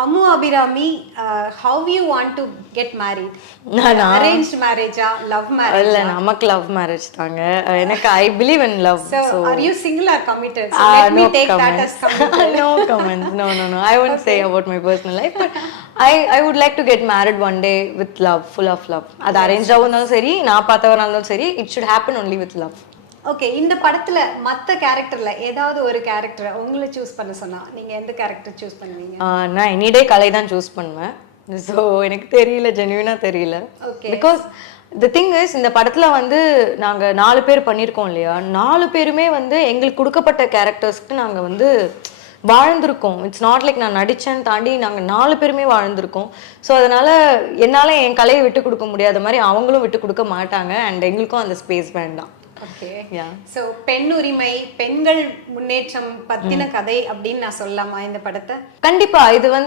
Ammu Abirami how you want to get married? Arrange மேரேஜா love marriage இல்ல நமக்கு love marriage தாங்க எனக்கு I believe in love are you single or committed? So, let me take that as committed. no comments. No, no, no. I won't say about my personal life, but I, I would like to get married one day with love, full of love. அது arrange இருந்தாலும் சரி நான் பார்த்தவரா இருந்தாலும் சரி it should happen only with love. Okay இந்த படத்துல மத்த கேரக்டர்ல ஏதாவது ஒரு கேரக்டரை உங்களை சூஸ் பண்ண சொன்னா நீங்க எந்த கேரக்டர் சூஸ் பண்ணுவீங்க? நான் எனிடே கலை தான் சூஸ் பண்ணுவேன். ஸோ எனக்கு தெரியல ஜென்யூனாக தெரியல. Okay. Because the thing is இந்த படத்தில் வந்து நாங்கள் நாலு பேர் பண்ணியிருக்கோம் இல்லையா? நாலு பேருமே வந்து எங்களுக்கு கொடுக்கப்பட்ட கேரக்டர்ஸ்க்கு நாங்கள் வந்து வாழ்ந்திருக்கோம். இட்ஸ் நாட் லைக் நான் நடிச்சேன்னு தாண்டி நாங்கள் நாலு பேருமே வாழ்ந்திருக்கோம். ஸோ அதனால என்னால் என் கலையை விட்டு கொடுக்க முடியாத மாதிரி அவங்களும் விட்டு கொடுக்க மாட்டாங்க. அண்ட் எங்களுக்கும் அந்த ஸ்பேஸ் வேண்டாம். சோ பெண் உரிமை பெண்கள் முன்னேற்றம் பத்தின கதை அப்படின்னு நான் சொல்லலாமா இந்த படத்தை? கண்டிப்பா இது வந்து